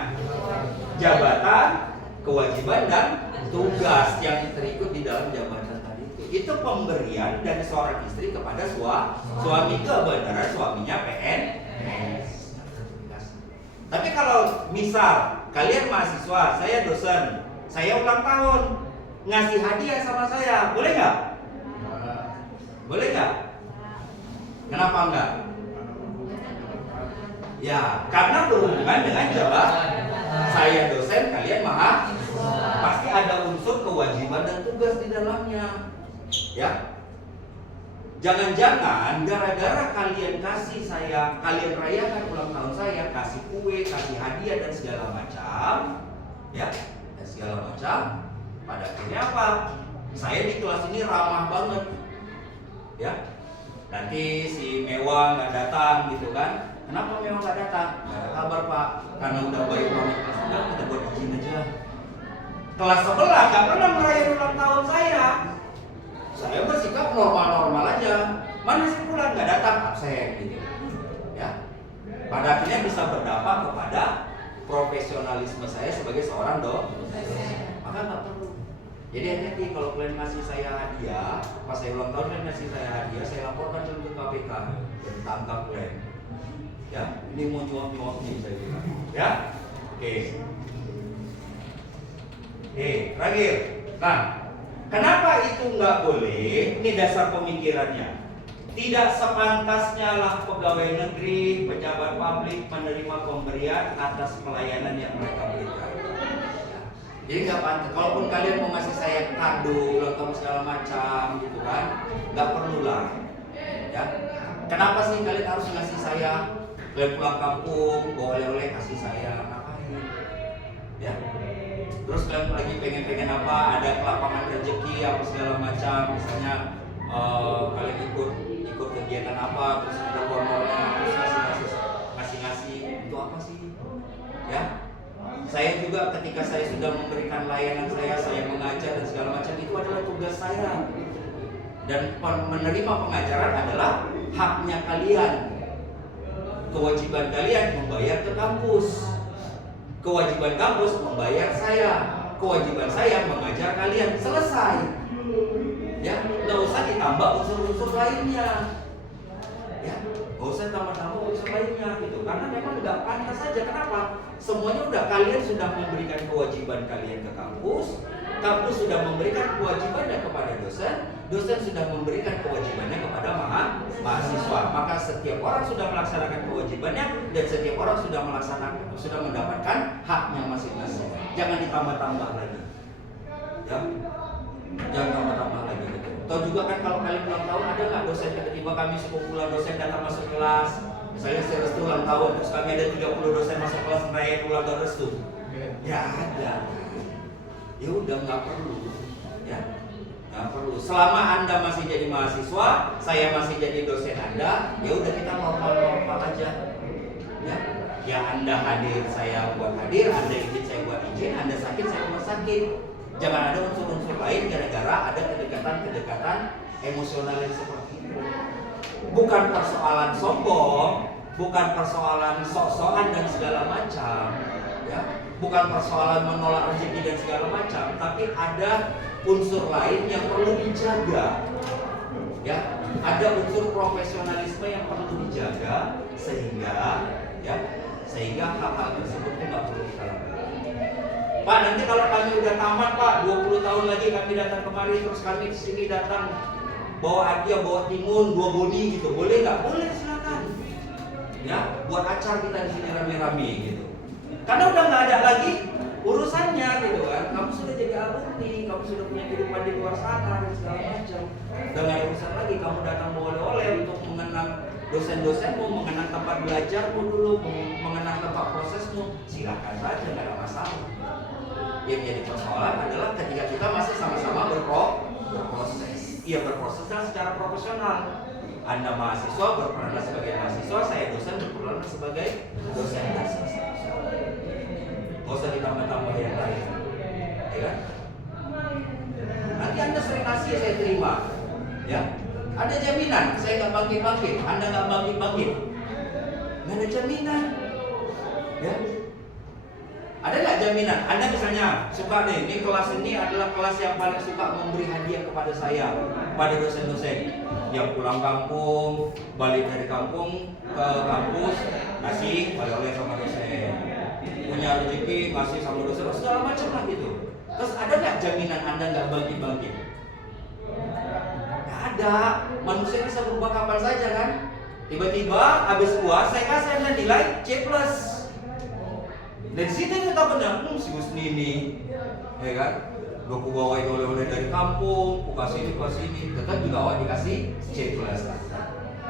jabatan, kewajiban dan tugas yang terikut di dalam jabatan. Itu pemberian dari seorang istri kepada suami kebenaran suaminya PNS. Tapi kalau misal kalian mahasiswa, saya dosen, saya ulang tahun, ngasih hadiah sama saya, boleh nggak? Boleh nggak? Kenapa enggak? Ya, karena berhubungan dengan jabatan. Saya dosen, kalian mahasiswa. Pasti ada unsur kewajiban dan tugas di dalamnya. Ya, jangan-jangan gara-gara kalian kasih saya, kalian rayakan ulang tahun saya, kasih kue, kasih hadiah dan segala macam, ya, dan segala macam. Pada akhirnya apa? Saya di kelas ini ramah banget, ya. Nanti si Mewah nggak datang gitu kan? Kenapa Mewah nggak datang? Nggak ada kabar Pak, karena udah baik banget. Sudah kita buat izin aja. Kelas sebelah nggak pernah merayakan ulang tahun saya. Saya bersikap normal-normal aja. Mana sih pulang nggak datang, absen gitu. Ya. Pada akhirnya bisa berdampak kepada profesionalisme saya sebagai seorang dosen. Maka nggak perlu. Jadi hati-hati kalau kalian ngasih saya hadiah, pas saya ulang tahun kalian ngasih saya hadiah, saya laporkan dulu ke KPK dan tangkap kalian. Ya, ini mau nyuap-nyuap nih saya bilang. Ya, oke. Oke, terakhir. Nah, kenapa itu nggak boleh? Ini dasar pemikirannya. Tidak sepantasnya lah pegawai negeri, pejabat publik menerima pemberian atas pelayanan yang mereka berikan. Ya. Jadi nggak pantas. Kalaupun kalian mau ngasih saya kado, ulang tahun segala macam, gitu kan, nggak perlulah. Ya. Kenapa sih kalian harus ngasih saya? Kalian pulang kampung, bawa oleh-oleh kasih saya, ngapain? Ya. Terus kalian lagi pengen apa? Ada kelapangan rezeki apa segala macam, misalnya kalian ikut kegiatan apa, terus ada honornya, terus ngasih itu apa sih? Ya, saya juga ketika saya sudah memberikan layanan saya mengajar dan segala macam, itu adalah tugas saya. Dan menerima pengajaran adalah haknya kalian. Kewajiban kalian membayar ke kampus. Kewajiban kampus membayar saya. Kewajiban saya mengajar kalian. Selesai. Ya, nggak usah ditambah unsur-unsur lainnya. Ya, nggak usah tambah-tambah unsur lainnya gitu. Karena memang nggak pantas saja. Kenapa? Semuanya udah kalian sudah memberikan kewajiban kalian ke kampus. Kampus sudah memberikan kewajibannya kepada dosen. Dosen sudah memberikan kewajibannya kepada mahasiswa. Maka setiap orang sudah melaksanakan kewajibannya dan setiap orang sudah mendapatkan haknya masing-masing. Jangan ditambah-tambah lagi. Ya. Jangan tambah-tambah lagi gitu. Tahu juga kan kalau kalian ulang tahun ada nggak dosen tiba-tiba kami sekumpulan dosen datang masuk kelas. Misalnya saya restu ulang tahun, terus kami ada 30 dosen masuk kelas merayakan ulang tahun restu. Ya ada. Ya udah nggak perlu, ya nggak perlu. Selama Anda masih jadi mahasiswa, saya masih jadi dosen Anda, ya udah kita normal aja. Ya Anda hadir, saya buat hadir, Anda izin, saya buat izin, Anda sakit, saya buat sakit. Jangan ada unsur-unsur lain gara-gara ada kedekatan emosional yang seperti itu. Bukan persoalan sombong, bukan persoalan sok-sokan dan segala macam, ya. Bukan persoalan menolak rezeki dan segala macam, tapi ada unsur lain yang perlu dijaga. Ya, ada unsur profesionalisme yang perlu dijaga sehingga hal-hal tersebut nggak perlu kita lakukan. Pak, nanti kalau kami udah tamat Pak, 20 tahun lagi kami datang kemari, terus kami kesini datang bawa hadiah, bawa timun, 2 bodi gitu, boleh nggak? Boleh, silakan. Ya, buat acar kita di sini rame-rame gitu. Karena udah nggak ada lagi urusannya gitu kan. Kamu sudah jadi alumni, kamu sudah punya kehidupan di luar sana dan segala macam. Udah nggak ada urusan lagi. Kamu datang oleh-oleh untuk mengenang dosen-dosenmu, mengenang tempat belajarmu dulu, mengenang tempat prosesmu. Silakan saja, nggak ada masalah. Yang jadi persoalan adalah ketika kita masih sama-sama berproses. Iya, berprosesnya secara profesional. Anda mahasiswa berperan sebagai mahasiswa, saya dosen berperan sebagai dosen. Gak usah ditambah-tambah yang lain, ya kan? Nanti Anda sering kasih, saya terima, ya. Ada jaminan, saya nggak bangkit-bangkit, Anda nggak bangkit-bangkit, nggak ada jaminan, ya. Ada nggak jaminan? Anda misalnya suka nih, ini kelas ini adalah kelas yang paling suka memberi hadiah kepada saya, pada dosen-dosen yang pulang kampung, balik dari kampung ke kampus, kasih oleh-oleh sama dosen, punya rezeki kasih sama dosen, segala macam lah gitu. Terus ada nggak jaminan Anda nggak bangkit-bangkit? Nggak ada. Manusia bisa berubah kapan saja kan? Tiba-tiba habis puas saya kasih Anda nilai C+. Dan situ kita benar, si Husni ini, ya kan? Aku bawain oleh-oleh dari kampung, aku kasih ini, tetap juga awak dikasih C+.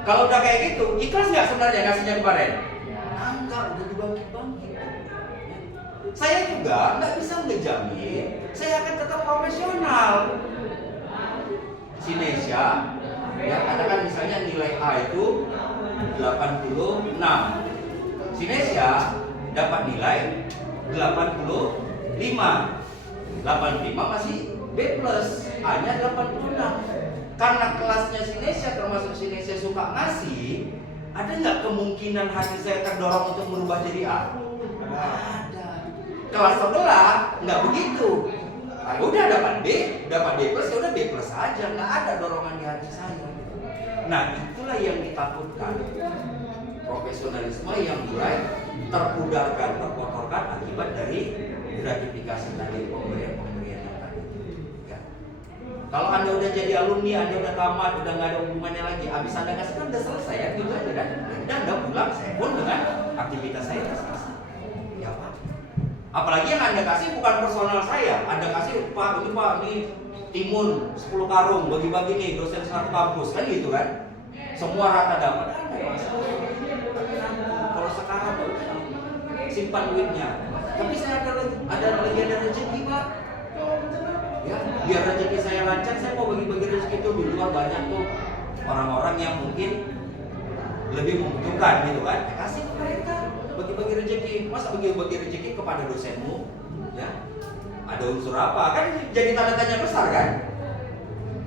Kalau udah kayak gitu, ikhlas nggak sebenarnya kasihnya kemarin? Enggak, udah dibangkit-bangkit. Saya juga nggak bisa menjamin saya akan tetap profesional. Sinesia, ya katakan misalnya nilai A itu 86. Sinesia dapat nilai 85. 85 masih B+, A-nya 86. Karena kelasnya Sinesia termasuk Sinesia suka ngasih, ada nggak kemungkinan hati saya terdorong untuk merubah jadi A? Ada. Kelas sebelah nggak begitu. Nah, udah dapat B, dapat B+, ya udah B+ aja, nggak ada dorongan di hati saya. Nah, itulah yang ditakutkan. Profesionalisme yang mulai terpudarkan, terkotorkan akibat dari gratifikasi tadi, pemberian yang tadi. Ya. Kalau Anda udah jadi alumni, Anda udah tamat, udah nggak ada hubungannya lagi, habis Anda kasih kan udah selesai ya, gitu aja kan? Dan Anda pulang, saya pun dengan aktivitas saya udah selesai. Ya Pak. Apalagi yang Anda kasih bukan personal saya, Anda kasih Pak ini timun 10 karung bagi-bagi nih dosen satu kampus kan gitu kan? Semua rata dapat, Anda nggak masalah. Kalau sekarang simpan duitnya. Tapi saya ada rezeki Pak. Ya, biar rezeki saya lancar, saya mau bagi-bagi rezeki itu di luar banyak tuh orang-orang yang mungkin lebih membutuhkan gitu kan. Kasih ke mereka, bagi-bagi rezeki. Masa bagi-bagi rezeki kepada dosenmu? Ya, ada unsur apa? Kan jadi tanda tanya besar kan?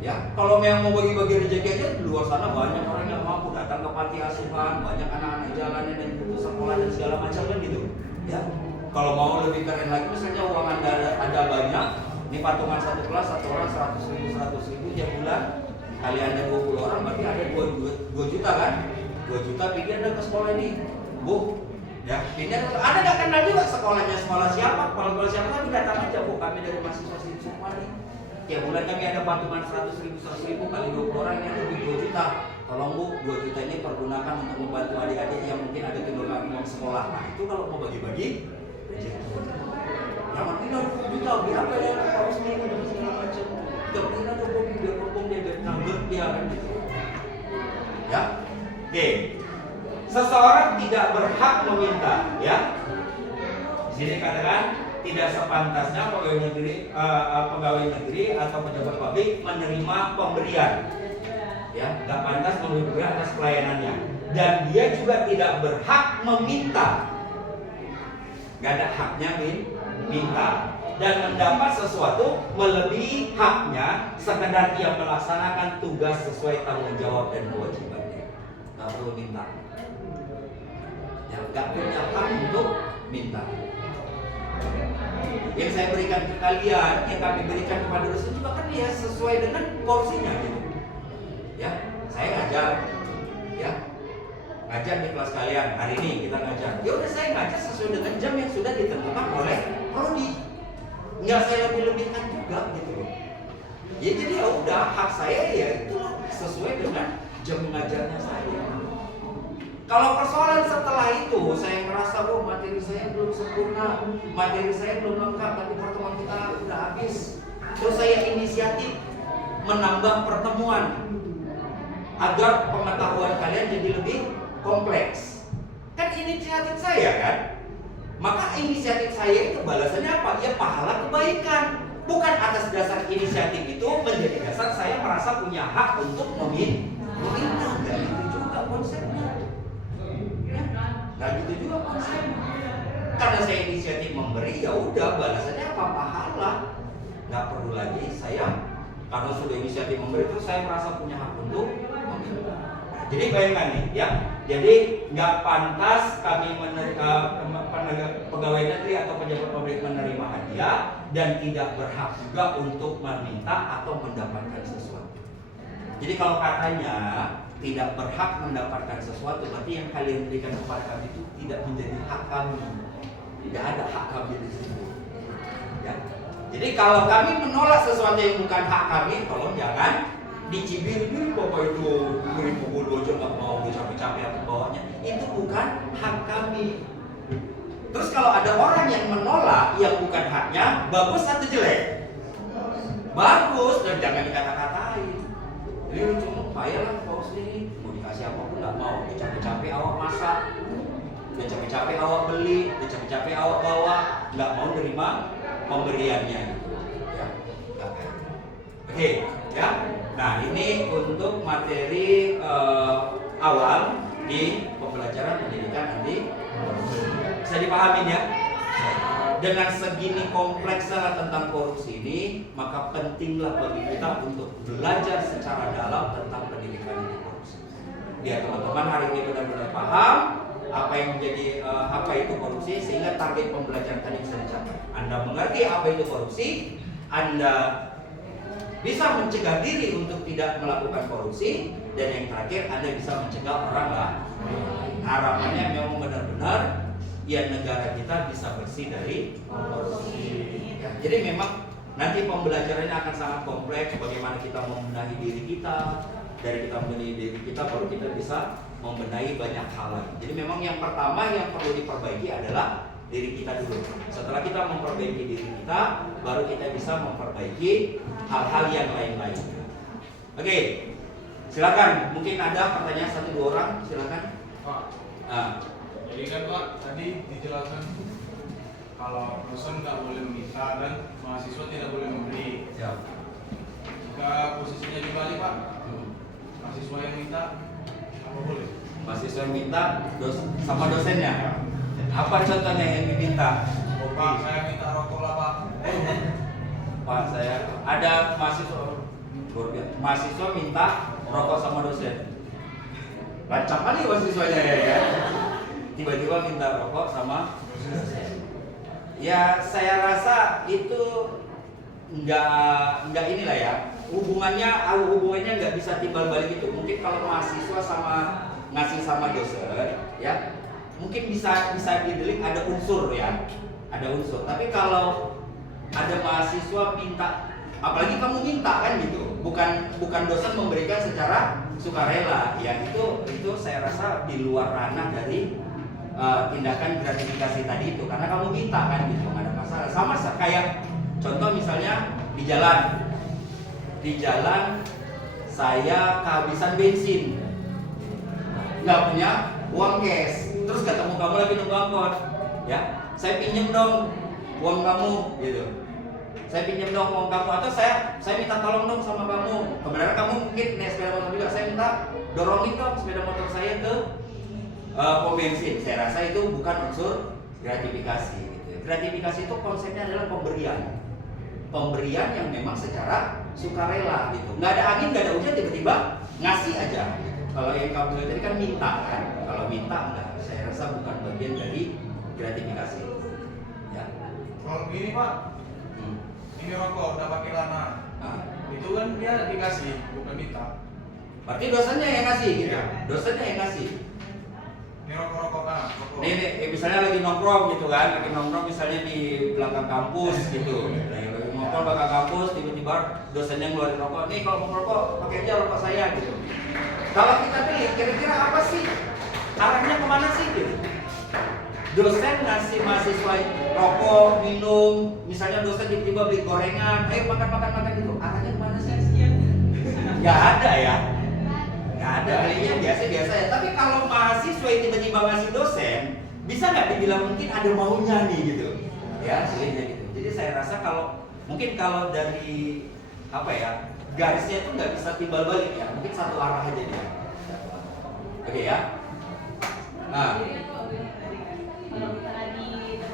Ya, kalau memang mau bagi-bagi rezeki aja di luar sana banyak orang yang mampu datang ke panti asuhan, banyak anak-anak jalanan dan putus sekolah dan segala macam kan gitu. Ya, kalau mau lebih keren lagi, misalnya uang Anda banyak, ini patungan satu kelas, satu orang 100.000 tiap bulan, kali Anda 20 orang, berarti ada 2 juta kan? 2 juta pindah Anda ke sekolah ini, Bu. Ya, pindah ada nggak kenal juga sekolahnya, sekolah siapa? Kalau siapa kami datang aja, Bu. Kami dari mahasiswa semua nih. Tiap bulan kami ada patungan 100.000 kali 20 orang, ini ada 2 juta. Tolong Bu, 2 juta ini pergunakan untuk membantu adik-adik yang mungkin ada kendala uang sekolah. Nah, itu kalau mau bagi-bagi, yang makin ada 2 juta, berapa ya harus ini dan segala macam. Gak mungkin ada bagi biar berpung dia dan nanggur dia kan gitu. Ya, oke. Seseorang tidak berhak meminta, ya. Di sini katakan tidak sepantasnya pegawai negeri atau pejabat publik menerima pemberian. Ya, nggak pantas memberi atas pelayanannya. Dan dia juga tidak berhak meminta. Nggak ada haknya minta. Dan mendapat sesuatu melebihi haknya sekedar ia melaksanakan tugas sesuai tanggung jawab dan kewajibannya. Nggak perlu minta. Ya, nggak punya hak untuk minta. Yang saya berikan ke kalian, yang kami berikan kepada dosen juga kan ya sesuai dengan porsinya gitu. Ya, saya ngajar, ya ngajar di kelas kalian hari ini kita ngajar. Ya udah saya ngajar sesuai dengan jam yang sudah ditentukan oleh prodi. Nggak saya lebih-lebihkan juga gitu loh. Ya jadi ya udah hak saya ya itu sesuai dengan jam mengajarnya saya. Kalau persoalan setelah itu saya merasa materi saya belum sempurna, materi saya belum lengkap, tapi pertemuan kita udah habis. Terus saya inisiatif menambah pertemuan agar pengetahuan kalian jadi lebih kompleks. Kan inisiatif saya kan? Maka inisiatif saya itu balasannya apa? Ya pahala kebaikan. Bukan atas dasar inisiatif itu menjadi dasar saya merasa punya hak untuk meminta. Enggak itu juga konsepnya. Nah gitu juga konsepnya. Karena saya inisiatif memberi, ya udah balasannya apa? Pahala. Nggak perlu lagi saya karena sudah inisiatif memberi itu saya merasa punya hak untuk meminta. Jadi bayangkan nih, ya. Jadi nggak pantas kami pegawai negeri atau pejabat publik menerima hadiah dan tidak berhak juga untuk meminta atau mendapatkan sesuatu. Jadi kalau katanya tidak berhak mendapatkan sesuatu, berarti yang kalian berikan kepada kami itu tidak menjadi hak kami. Tidak ada hak kami di situ. Ya. Jadi kalau kami menolak sesuatu yang bukan hak kami, tolong jangan dicibir-cibir bapak itu beri pukul aja nggak mau, capek-capek aku bawanya. Itu bukan hak kami. Terus kalau ada orang yang menolak yang bukan haknya, bagus atau jelek? Bagus, dan jangan dikata-katain. Jadi lu cuma bayarlah paus ini, mau dikasih apapun nggak mau. Udah capek-capek awak masak, udah capek-capek awak beli, udah capek-capek awak bawa, nggak mau nerima pemberiannya gitu. Ya, oke, ya. Nah ini untuk materi awal di pembelajaran pendidikan nanti. Bisa dipahamin ya? Dengan segini kompleksnya tentang korupsi ini, maka pentinglah bagi kita untuk belajar secara dalam tentang pendidikan anti korupsi. Biar teman-teman hari ini benar-benar paham apa yang menjadi apa itu korupsi, sehingga target pembelajaran tadi bisa dicapai. Anda mengerti apa itu korupsi, Anda bisa mencegah diri untuk tidak melakukan korupsi, dan yang terakhir Anda bisa mencegah orang lain. Harapannya memang benar-benar ya negara kita bisa bersih dari korupsi. Ya, jadi memang nanti pembelajarannya akan sangat kompleks. Bagaimana kita membenahi diri kita, dari kita membenahi diri kita baru kita bisa membenahi banyak hal lagi. Jadi memang yang pertama yang perlu diperbaiki adalah diri kita dulu. Setelah kita memperbaiki diri kita, baru kita bisa memperbaiki hal-hal yang lain-lain. Oke, silakan. Mungkin ada pertanyaan 1-2 orang, silakan. Pak, jadi kan Pak tadi dijelaskan kalau dosen nggak boleh meminta dan mahasiswa tidak boleh memberi. Siap. Jika posisinya dibalik Pak, mahasiswa yang minta apa boleh? Mahasiswa yang minta sama dosennya. Apa contohnya yang diminta? Oh, Pak, saya minta rokok lah Pak. Pak, saya ada mahasiswa minta rokok sama dosen. Lancang kali mahasiswanya ya. Tiba-tiba minta rokok sama dosen. Ya, saya rasa itu nggak inilah ya. Hubungannya nggak bisa timbal balik itu. Mungkin kalau mahasiswa sama ngasih sama dosen, ya mungkin bisa didelik ada unsur ya, ada unsur. Tapi kalau ada mahasiswa minta, apalagi kamu minta kan gitu, bukan dosen memberikan secara sukarela, ya itu saya rasa di luar ranah dari tindakan gratifikasi tadi itu, karena kamu minta kan gitu, nggak ada masalah. Sama kayak contoh misalnya di jalan saya kehabisan bensin, nggak punya uang cash, terus ketemu kamu lagi nunggu angkot, ya saya pinjem dong uang kamu gitu. Saya pinjam dong uang kamu, atau saya minta tolong dong sama kamu. Kebenaran kamu mungkin naik sepeda motor juga, saya minta dorongin dong sepeda motor saya ke pom bensin. Saya rasa itu bukan unsur gratifikasi gitu. Gratifikasi itu konsepnya adalah pemberian yang memang secara sukarela gitu. Nggak ada angin, nggak ada hujan, tiba-tiba ngasih aja gitu. Kalau yang kamu bilang tadi kan minta kan, kalau minta enggak, saya rasa bukan bagian dari gratifikasi ya. Kalau gini Pak, ini rokok udah pakai lana, itu kan dia dikasih bukan minta. Berarti dosennya yang ngasih gitu. Ya. Dosennya yang ngasih. Ini rokok rokok. Nih, misalnya lagi nongkrong gitu kan, lagi nongkrong misalnya di belakang kampus gitu. Lagi nongkrong belakang kampus, tiba-tiba dosennya ngeluarin rokok. Nih kalau mau ngerokok, pakai aja rokok saya gitu. Kalau kita pilih, kira-kira apa sih? Arahnya kemana sih gitu? Dosen ngasih mahasiswa rokok, minum, misalnya dosen tiba-tiba beli gorengan, ayo makan gitu. Arahnya kemana sih? Gak ada ya. Gak ada, kayaknya biasa-biasa ya. Tapi kalau mahasiswa yang tiba-tiba ngasih dosen, bisa nggak dibilang mungkin ada maunya nih gitu? Ya, hasilnya gitu. Jadi saya rasa mungkin kalau dari apa ya, garisnya itu nggak bisa timbal balik ya. Mungkin satu arah aja dia. Oke ya. Nah,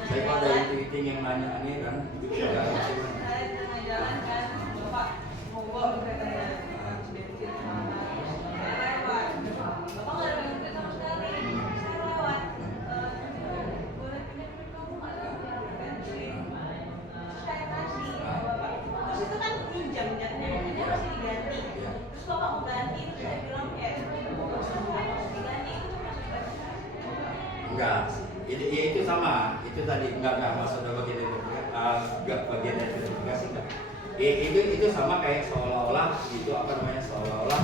saya kalau dari tweeting yang nanya ini kan, ya. Enggak, itu sama, itu tadi enggak masuk dalam bagian dari enggak bagian dari gratifikasi enggak. Itu sama kayak seolah-olah gitu seolah-olah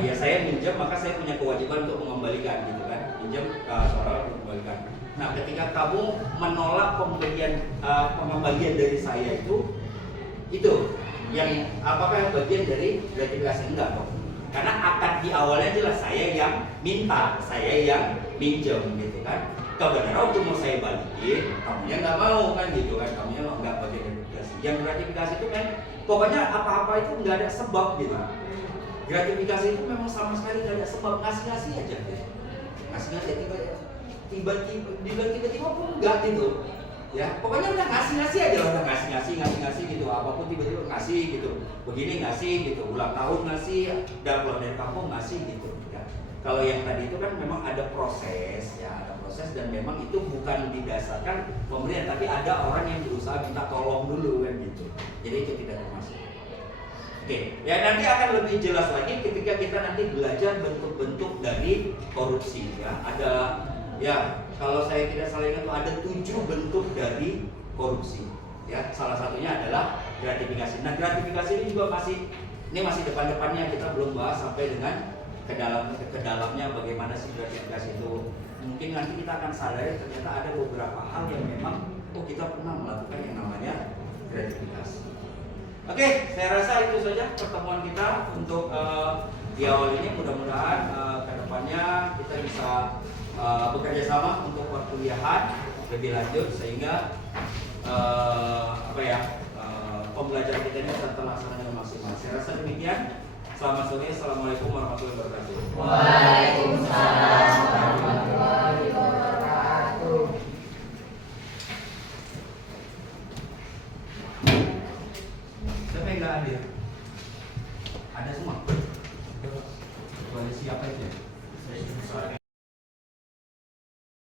ya saya minjem maka saya punya kewajiban untuk mengembalikan gitu kan, minjem seolah-olah untuk mengembalikan. Nah ketika kamu menolak pengembalian dari saya itu yang apakah bagian dari gratifikasi? Enggak dong. Karena akad di awalnya jelas saya yang minta, saya yang minjem gitu kan. Kebenaran waktu mau saya balikin, kamunya nggak mau kan gitu kan, kamunya nggak bagian dari gratifikasi. Yang gratifikasi itu kan pokoknya apa-apa itu nggak ada sebab gitu. Gratifikasi itu memang sama sekali nggak ada sebab, ngasih-ngasih aja gitu. Ngasih-ngasih tiba-tiba pun enggak gitu. Ya, pokoknya udah ngasih-ngasih aja, udah ngasih gitu, apapun tiba-tiba ngasih gitu, begini ngasih gitu, ulang tahun ngasih, udah pulang dari kampung ngasih gitu. Ya. Kalau yang tadi itu kan memang ada proses, dan memang itu bukan didasarkan pemberian, tapi ada orang yang berusaha minta tolong dulu kan gitu. Jadi itu tidak termasuk. Oke, ya nanti akan lebih jelas lagi ketika kita nanti belajar bentuk-bentuk dari korupsi ya. Ada ya. Kalau saya tidak salah ingat ada 7 bentuk dari korupsi. Ya, salah satunya adalah gratifikasi. Nah, gratifikasi ini juga masih depan-depannya, kita belum bahas sampai dengan ke dalamnya bagaimana sih gratifikasi itu. Mungkin nanti kita akan sadari ternyata ada beberapa hal yang memang kita pernah melakukan yang namanya gratifikasi. Oke, saya rasa itu saja pertemuan kita untuk di awal ini. Mudah-mudahan ke depannya kita bisa bekerja sama untuk perkuliahan lebih lanjut sehingga pembelajaran kita ini bisa terlaksana dengan maksimal. Saya rasa demikian. Selamat sore. Assalamualaikum warahmatullahi wabarakatuh. Waalaikumsalam.